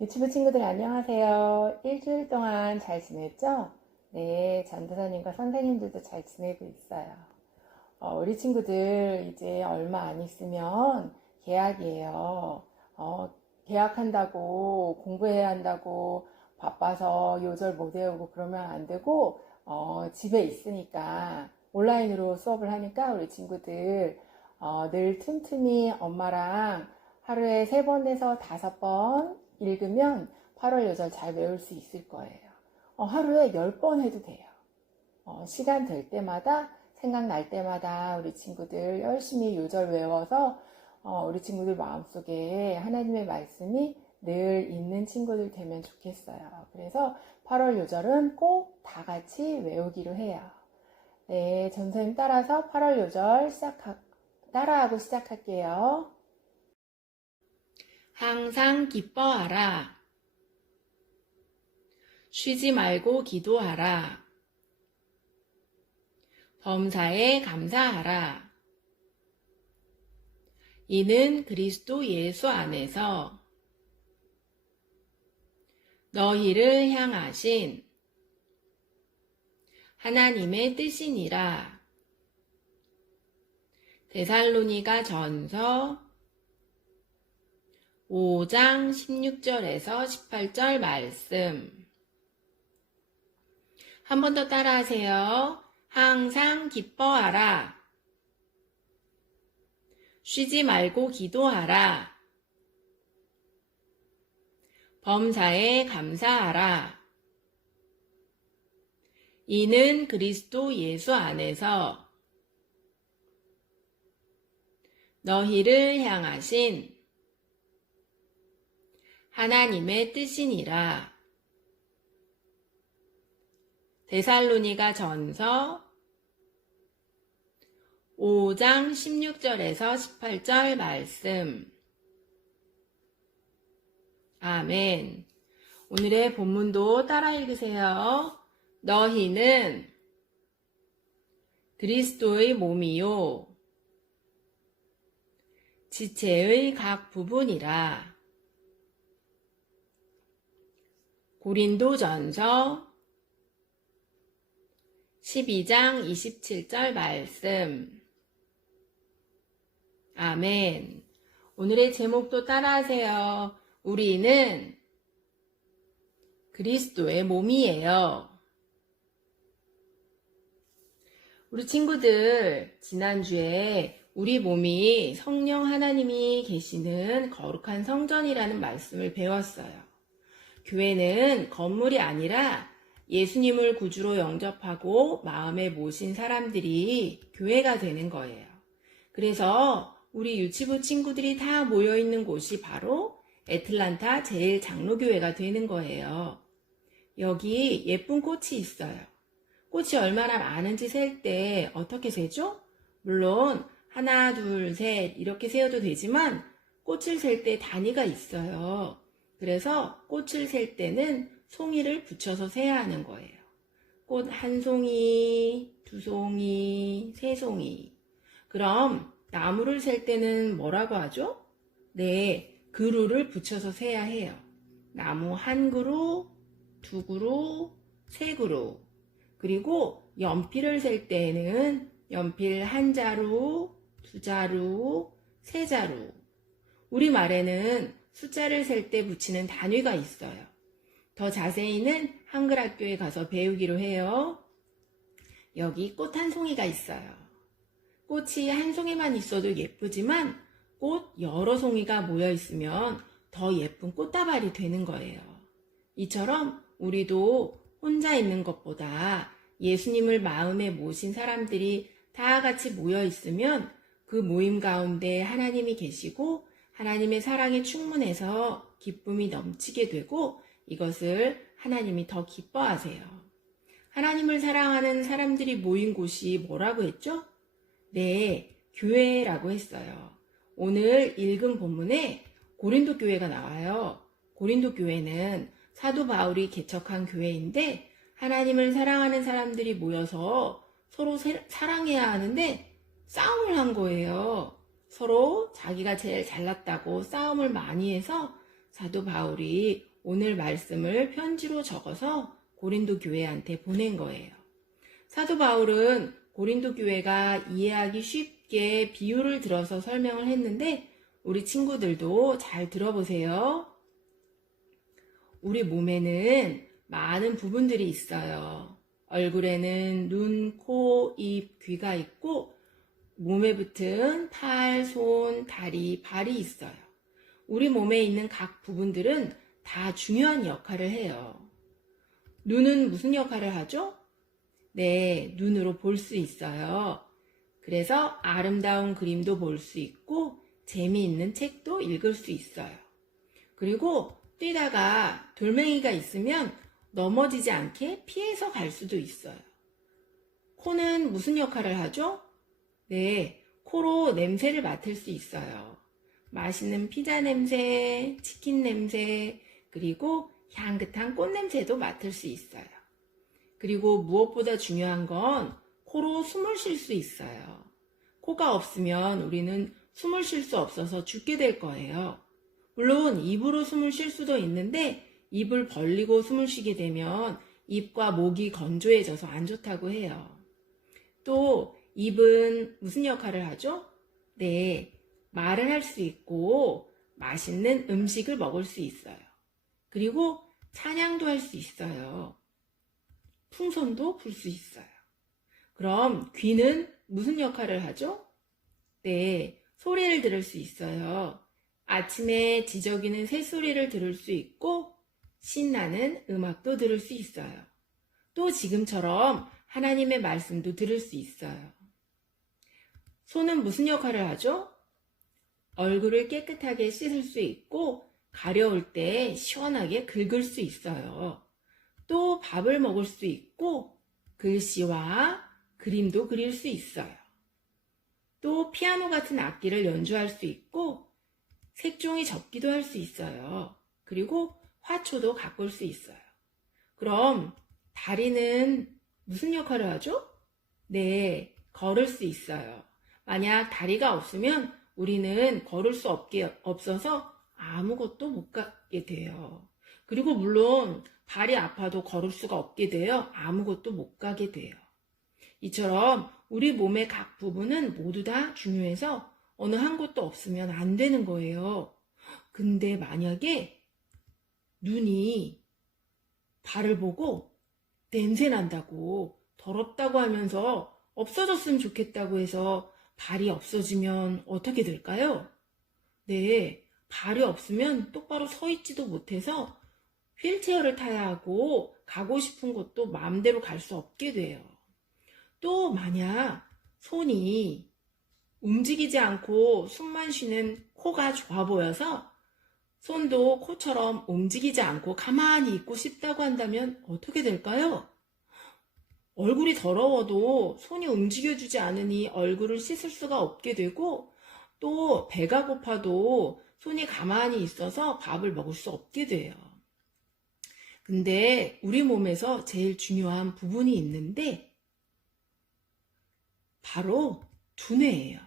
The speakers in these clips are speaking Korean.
유튜브 친구들 안녕하세요. 일주일 동안 잘 지냈죠? 네, 전도사님과 선생님들도 잘 지내고 있어요. 우리 친구들 이제 얼마 안 있으면 개학이에요. 개학한다고 공부해야 한다고 바빠서 요절 못 외우고 그러면 안 되고 집에 있으니까 온라인으로 수업을 하니까 우리 친구들 늘 틈틈이 엄마랑 하루에 3번에서 5번 읽으면 8월 요절 잘 외울 수 있을 거예요. 하루에 10번 해도 돼요. 시간 될 때마다 생각날 때마다 우리 친구들 열심히 요절 외워서 우리 친구들 마음속에 하나님의 말씀이 늘 있는 친구들 되면 좋겠어요. 그래서 8월 요절은 꼭 다 같이 외우기로 해요. 네, 전선생님 따라서 8월 요절 따라하고 시작할게요. 항상 기뻐하라. 쉬지 말고 기도하라. 범사에 감사하라. 이는 그리스도 예수 안에서 너희를 향하신 하나님의 뜻이니라. 데살로니가 전서 5장 16절에서 18절 말씀. 한 번 더 따라하세요. 항상 기뻐하라. 쉬지 말고 기도하라. 범사에 감사하라. 이는 그리스도 예수 안에서 너희를 향하신 하나님의 뜻이니라. 데살로니가 전서 5장 16절에서 18절 말씀. 아멘. 오늘의 본문도 따라 읽으세요. 너희는 그리스도의 몸이요 지체의 각 부분이라. 고린도전서 12장 27절 말씀. 아멘. 오늘의 제목도 따라하세요. 우리는 그리스도의 몸이에요. 우리 친구들, 지난주에 우리 몸이 성령 하나님이 계시는 거룩한 성전이라는 말씀을 배웠어요. 교회는 건물이 아니라 예수님을 구주로 영접하고 마음에 모신 사람들이 교회가 되는 거예요. 그래서 우리 유치부 친구들이 다 모여있는 곳이 바로 애틀란타 제일장로교회가 되는 거예요. 여기 예쁜 꽃이 있어요. 꽃이 얼마나 많은지 셀 때 어떻게 세죠? 물론 하나, 둘, 셋 이렇게 세어도 되지만 꽃을 셀 때 단위가 있어요. 그래서 꽃을 셀 때는 송이를 붙여서 세야 하는 거예요. 꽃 한 송이, 두 송이, 세 송이. 그럼 나무를 셀 때는 뭐라고 하죠? 네, 그루를 붙여서 세야 해요. 나무 한 그루, 두 그루, 세 그루. 그리고 연필을 셀 때는 연필 한 자루, 두 자루, 세 자루. 우리말에는 숫자를 셀 때 붙이는 단위가 있어요. 더 자세히는 한글 학교에 가서 배우기로 해요. 여기 꽃 한 송이가 있어요. 꽃이 한 송이만 있어도 예쁘지만 꽃 여러 송이가 모여 있으면 더 예쁜 꽃다발이 되는 거예요. 이처럼 우리도 혼자 있는 것보다 예수님을 마음에 모신 사람들이 다 같이 모여 있으면 그 모임 가운데 하나님이 계시고 하나님의 사랑에 충만해서 기쁨이 넘치게 되고 이것을 하나님이 더 기뻐하세요. 하나님을 사랑하는 사람들이 모인 곳이 뭐라고 했죠? 네, 교회라고 했어요. 오늘 읽은 본문에 고린도 교회가 나와요. 고린도 교회는 사도 바울이 개척한 교회인데 하나님을 사랑하는 사람들이 모여서 서로 사랑해야 하는데 싸움을 한 거예요. 서로 자기가 제일 잘났다고 싸움을 많이 해서 사도 바울이 오늘 말씀을 편지로 적어서 고린도 교회한테 보낸 거예요. 사도 바울은 고린도 교회가 이해하기 쉽게 비유를 들어서 설명을 했는데 우리 친구들도 잘 들어보세요. 우리 몸에는 많은 부분들이 있어요. 얼굴에는 눈, 코, 입, 귀가 있고 몸에 붙은 팔, 손, 다리, 발이 있어요. 우리 몸에 있는 각 부분들은 다 중요한 역할을 해요. 눈은 무슨 역할을 하죠? 네, 눈으로 볼 수 있어요. 그래서 아름다운 그림도 볼 수 있고 재미있는 책도 읽을 수 있어요. 그리고 뛰다가 돌멩이가 있으면 넘어지지 않게 피해서 갈 수도 있어요. 코는 무슨 역할을 하죠? 네, 코로 냄새를 맡을 수 있어요. 맛있는 피자 냄새, 치킨 냄새, 그리고 향긋한 꽃 냄새도 맡을 수 있어요. 그리고 무엇보다 중요한 건 코로 숨을 쉴 수 있어요. 코가 없으면 우리는 숨을 쉴 수 없어서 죽게 될 거예요. 물론 입으로 숨을 쉴 수도 있는데 입을 벌리고 숨을 쉬게 되면 입과 목이 건조해져서 안 좋다고 해요. 또 입은 무슨 역할을 하죠? 네, 말을 할 수 있고 맛있는 음식을 먹을 수 있어요. 그리고 찬양도 할 수 있어요. 풍선도 불 수 있어요. 그럼 귀는 무슨 역할을 하죠? 네, 소리를 들을 수 있어요. 아침에 지저귀는 새소리를 들을 수 있고 신나는 음악도 들을 수 있어요. 또 지금처럼 하나님의 말씀도 들을 수 있어요. 손은 무슨 역할을 하죠? 얼굴을 깨끗하게 씻을 수 있고 가려울 때 시원하게 긁을 수 있어요. 또 밥을 먹을 수 있고 글씨와 그림도 그릴 수 있어요. 또 피아노 같은 악기를 연주할 수 있고 색종이 접기도 할 수 있어요. 그리고 화초도 가꿀 수 있어요. 그럼 다리는 무슨 역할을 하죠? 네, 걸을 수 있어요. 만약 다리가 없으면 우리는 걸을 수 없어서 아무것도 못 가게 돼요. 그리고 물론 발이 아파도 걸을 수가 없게 돼요. 아무것도 못 가게 돼요. 이처럼 우리 몸의 각 부분은 모두 다 중요해서 어느 한 곳도 없으면 안 되는 거예요. 근데 만약에 눈이 발을 보고 냄새 난다고 더럽다고 하면서 없어졌으면 좋겠다고 해서 발이 없어지면 어떻게 될까요? 네, 발이 없으면 똑바로 서 있지도 못해서 휠체어를 타야 하고 가고 싶은 곳도 마음대로 갈 수 없게 돼요. 또 만약 손이 움직이지 않고 숨만 쉬는 코가 좋아 보여서 손도 코처럼 움직이지 않고 가만히 있고 싶다고 한다면 어떻게 될까요? 얼굴이 더러워도 손이 움직여주지 않으니 얼굴을 씻을 수가 없게 되고 또 배가 고파도 손이 가만히 있어서 밥을 먹을 수 없게 돼요. 근데 우리 몸에서 제일 중요한 부분이 있는데 바로 두뇌예요.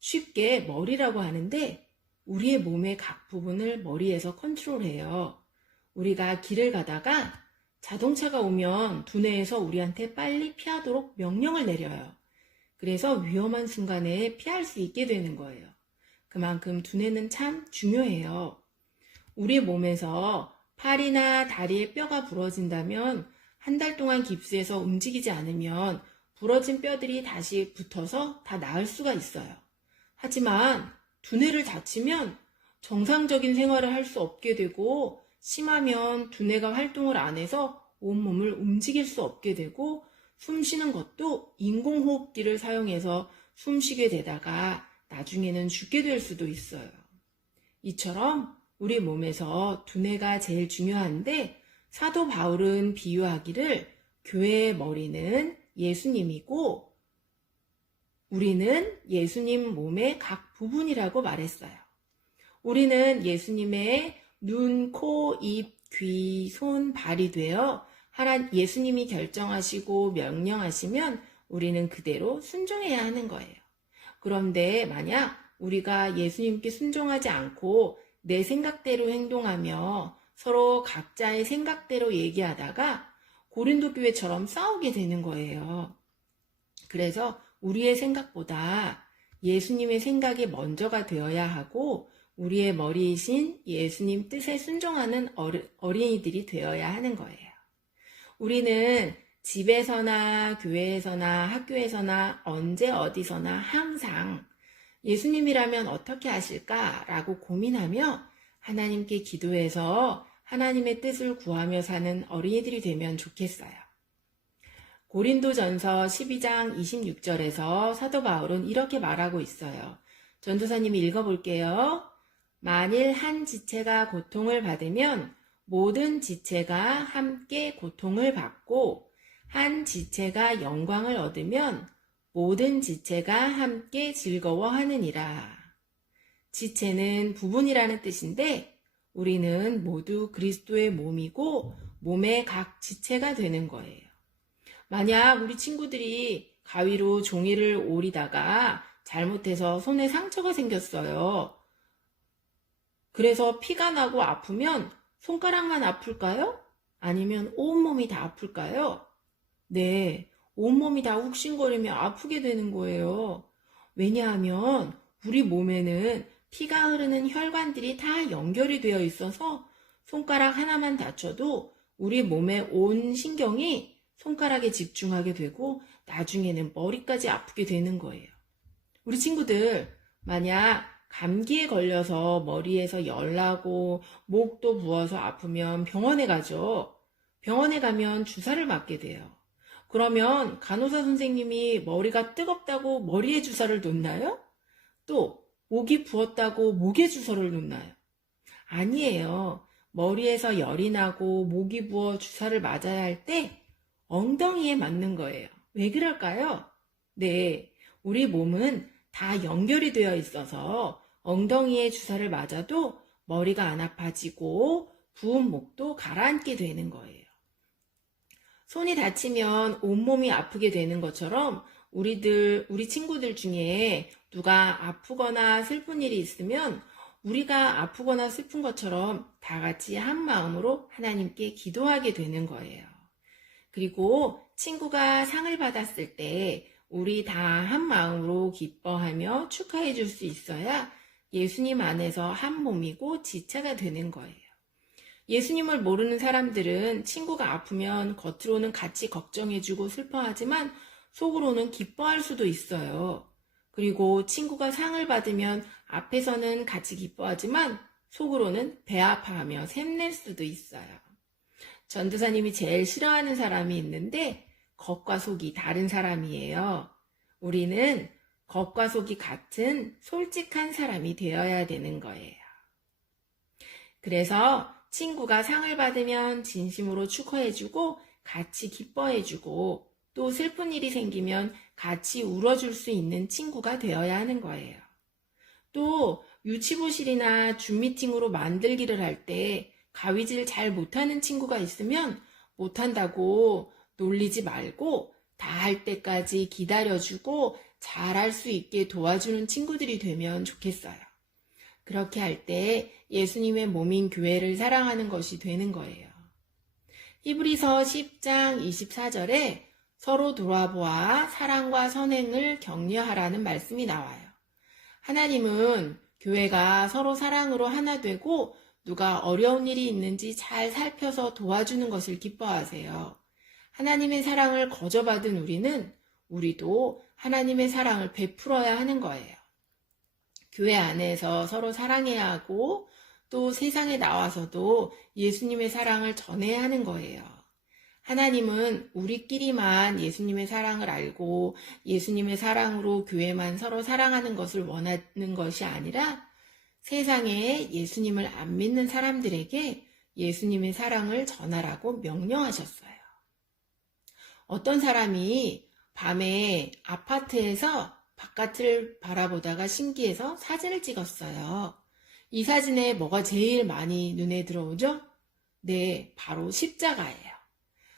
쉽게 머리라고 하는데 우리의 몸의 각 부분을 머리에서 컨트롤해요. 우리가 길을 가다가 자동차가 오면 두뇌에서 우리한테 빨리 피하도록 명령을 내려요. 그래서 위험한 순간에 피할 수 있게 되는 거예요. 그만큼 두뇌는 참 중요해요. 우리 몸에서 팔이나 다리에 뼈가 부러진다면 한 달 동안 깁스해서 움직이지 않으면 부러진 뼈들이 다시 붙어서 다 나을 수가 있어요. 하지만 두뇌를 다치면 정상적인 생활을 할 수 없게 되고 심하면 두뇌가 활동을 안 해서 온몸을 움직일 수 없게 되고 숨 쉬는 것도 인공호흡기를 사용해서 숨 쉬게 되다가 나중에는 죽게 될 수도 있어요. 이처럼 우리 몸에서 두뇌가 제일 중요한데 사도 바울은 비유하기를 교회의 머리는 예수님이고 우리는 예수님 몸의 각 부분이라고 말했어요. 우리는 예수님의 눈, 코, 입, 귀, 손, 발이 되어 예수님이 결정하시고 명령하시면 우리는 그대로 순종해야 하는 거예요. 그런데 만약 우리가 예수님께 순종하지 않고 내 생각대로 행동하며 서로 각자의 생각대로 얘기하다가 고린도 교회처럼 싸우게 되는 거예요. 그래서 우리의 생각보다 예수님의 생각이 먼저가 되어야 하고 우리의 머리이신 예수님 뜻에 순종하는 어린이들이 되어야 하는 거예요. 우리는 집에서나 교회에서나 학교에서나 언제 어디서나 항상 예수님이라면 어떻게 하실까라고 고민하며 하나님께 기도해서 하나님의 뜻을 구하며 사는 어린이들이 되면 좋겠어요. 고린도전서 12장 26절에서 사도 바울은 이렇게 말하고 있어요. 전도사님이 읽어볼게요. 만일 한 지체가 고통을 받으면 모든 지체가 함께 고통을 받고 한 지체가 영광을 얻으면 모든 지체가 함께 즐거워하느니라. 지체는 부분이라는 뜻인데 우리는 모두 그리스도의 몸이고 몸의 각 지체가 되는 거예요. 만약 우리 친구들이 가위로 종이를 오리다가 잘못해서 손에 상처가 생겼어요. 그래서 피가 나고 아프면 손가락만 아플까요? 아니면 온몸이 다 아플까요? 네, 온몸이 다 욱신거리며 아프게 되는 거예요. 왜냐하면 우리 몸에는 피가 흐르는 혈관들이 다 연결이 되어 있어서 손가락 하나만 다쳐도 우리 몸의 온 신경이 손가락에 집중하게 되고 나중에는 머리까지 아프게 되는 거예요. 우리 친구들, 만약 감기에 걸려서 머리에서 열나고 목도 부어서 아프면 병원에 가죠. 병원에 가면 주사를 맞게 돼요. 그러면 간호사 선생님이 머리가 뜨겁다고 머리에 주사를 놓나요? 또 목이 부었다고 목에 주사를 놓나요? 아니에요. 머리에서 열이 나고 목이 부어 주사를 맞아야 할 때 엉덩이에 맞는 거예요. 왜 그럴까요? 네, 우리 몸은 다 연결이 되어 있어서 엉덩이에 주사를 맞아도 머리가 안 아파지고 부은 목도 가라앉게 되는 거예요. 손이 다치면 온몸이 아프게 되는 것처럼 우리 친구들 중에 누가 아프거나 슬픈 일이 있으면 우리가 아프거나 슬픈 것처럼 다 같이 한 마음으로 하나님께 기도하게 되는 거예요. 그리고 친구가 상을 받았을 때 우리 다 한 마음으로 기뻐하며 축하해 줄 수 있어야 예수님 안에서 한 몸이고 지체가 되는 거예요. 예수님을 모르는 사람들은 친구가 아프면 겉으로는 같이 걱정해주고 슬퍼하지만 속으로는 기뻐할 수도 있어요. 그리고 친구가 상을 받으면 앞에서는 같이 기뻐하지만 속으로는 배 아파하며 샘낼 수도 있어요. 전도사님이 제일 싫어하는 사람이 있는데 겉과 속이 다른 사람이에요. 우리는 겉과 속이 같은 솔직한 사람이 되어야 되는 거예요. 그래서 친구가 상을 받으면 진심으로 축하해주고 같이 기뻐해주고 또 슬픈 일이 생기면 같이 울어줄 수 있는 친구가 되어야 하는 거예요. 또 유치부실이나 줌미팅으로 만들기를 할 때 가위질 잘 못하는 친구가 있으면 못한다고 놀리지 말고 다 할 때까지 기다려주고 잘할 수 있게 도와주는 친구들이 되면 좋겠어요. 그렇게 할 때 예수님의 몸인 교회를 사랑하는 것이 되는 거예요. 히브리서 10장 24절에 서로 돌아보아 사랑과 선행을 격려하라는 말씀이 나와요. 하나님은 교회가 서로 사랑으로 하나 되고 누가 어려운 일이 있는지 잘 살펴서 도와주는 것을 기뻐하세요. 하나님의 사랑을 거저받은 우리도 하나님의 사랑을 베풀어야 하는 거예요. 교회 안에서 서로 사랑해야 하고 또 세상에 나와서도 예수님의 사랑을 전해야 하는 거예요. 하나님은 우리끼리만 예수님의 사랑을 알고 예수님의 사랑으로 교회만 서로 사랑하는 것을 원하는 것이 아니라 세상에 예수님을 안 믿는 사람들에게 예수님의 사랑을 전하라고 명령하셨어요. 어떤 사람이 밤에 아파트에서 바깥을 바라보다가 신기해서 사진을 찍었어요. 이 사진에 뭐가 제일 많이 눈에 들어오죠? 네, 바로 십자가예요.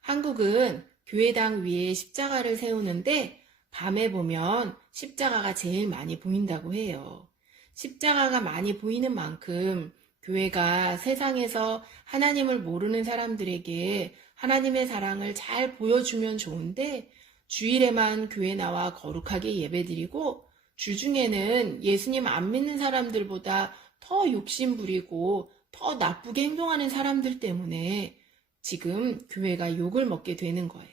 한국은 교회당 위에 십자가를 세우는데 밤에 보면 십자가가 제일 많이 보인다고 해요. 십자가가 많이 보이는 만큼 교회가 세상에서 하나님을 모르는 사람들에게 하나님의 사랑을 잘 보여주면 좋은데 주일에만 교회 나와 거룩하게 예배드리고 주중에는 예수님 안 믿는 사람들보다 더 욕심 부리고 더 나쁘게 행동하는 사람들 때문에 지금 교회가 욕을 먹게 되는 거예요.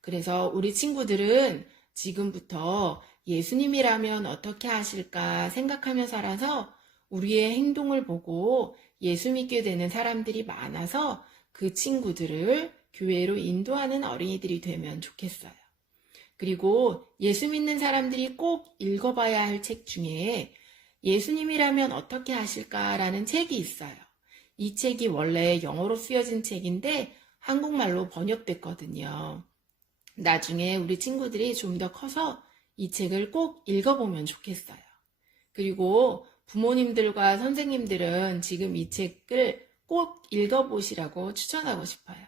그래서 우리 친구들은 지금부터 예수님이라면 어떻게 하실까 생각하며 살아서 우리의 행동을 보고 예수 믿게 되는 사람들이 많아서 그 친구들을 교회로 인도하는 어린이들이 되면 좋겠어요. 그리고 예수 믿는 사람들이 꼭 읽어봐야 할 책 중에 예수님이라면 어떻게 하실까라는 책이 있어요. 이 책이 원래 영어로 쓰여진 책인데 한국말로 번역됐거든요. 나중에 우리 친구들이 좀 더 커서 이 책을 꼭 읽어보면 좋겠어요. 그리고 부모님들과 선생님들은 지금 이 책을 꼭 읽어보시라고 추천하고 싶어요.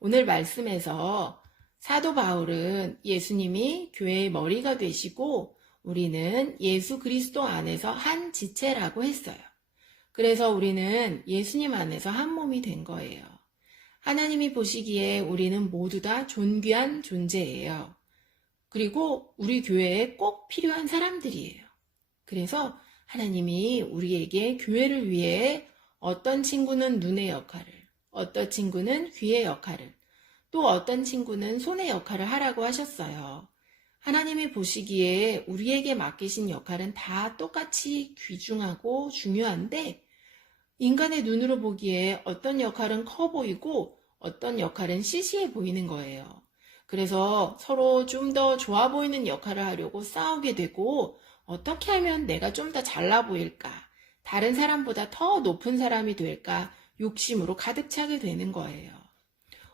오늘 말씀에서 사도 바울은 예수님이 교회의 머리가 되시고 우리는 예수 그리스도 안에서 한 지체라고 했어요. 그래서 우리는 예수님 안에서 한 몸이 된 거예요. 하나님이 보시기에 우리는 모두 다 존귀한 존재예요. 그리고 우리 교회에 꼭 필요한 사람들이에요. 그래서 하나님이 우리에게 교회를 위해 어떤 친구는 눈의 역할을, 어떤 친구는 귀의 역할을, 또 어떤 친구는 손의 역할을 하라고 하셨어요. 하나님이 보시기에 우리에게 맡기신 역할은 다 똑같이 귀중하고 중요한데 인간의 눈으로 보기에 어떤 역할은 커 보이고 어떤 역할은 시시해 보이는 거예요. 그래서 서로 좀 더 좋아 보이는 역할을 하려고 싸우게 되고 어떻게 하면 내가 좀 더 잘나 보일까? 다른 사람보다 더 높은 사람이 될까? 욕심으로 가득 차게 되는 거예요.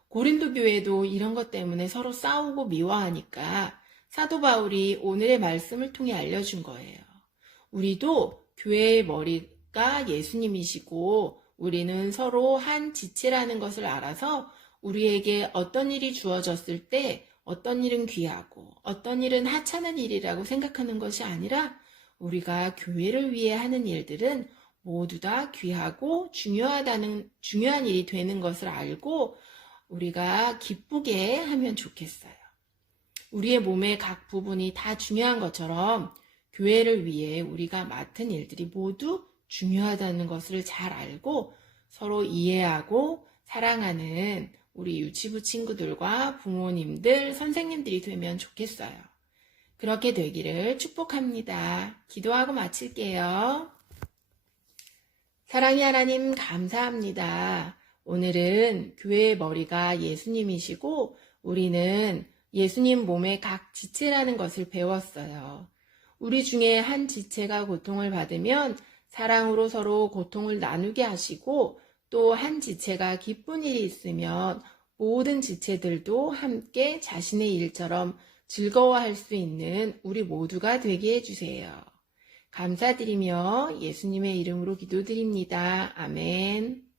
고린도 교회도 이런 것 때문에 서로 싸우고 미워하니까 사도 바울이 오늘의 말씀을 통해 알려준 거예요. 우리도 교회의 머리가 예수님이시고 우리는 서로 한 지체라는 것을 알아서 우리에게 어떤 일이 주어졌을 때 어떤 일은 귀하고 어떤 일은 하찮은 일이라고 생각하는 것이 아니라 우리가 교회를 위해 하는 일들은 모두 다 귀하고 중요한 일이 되는 것을 알고 우리가 기쁘게 하면 좋겠어요. 우리의 몸의 각 부분이 다 중요한 것처럼 교회를 위해 우리가 맡은 일들이 모두 중요하다는 것을 잘 알고 서로 이해하고 사랑하는 우리 유치부 친구들과 부모님들, 선생님들이 되면 좋겠어요. 그렇게 되기를 축복합니다. 기도하고 마칠게요. 사랑의 하나님 감사합니다. 오늘은 교회의 머리가 예수님이시고 우리는 예수님 몸의 각 지체라는 것을 배웠어요. 우리 중에 한 지체가 고통을 받으면 사랑으로 서로 고통을 나누게 하시고 또 한 지체가 기쁜 일이 있으면 모든 지체들도 함께 자신의 일처럼 즐거워할 수 있는 우리 모두가 되게 해주세요. 감사드리며 예수님의 이름으로 기도드립니다. 아멘.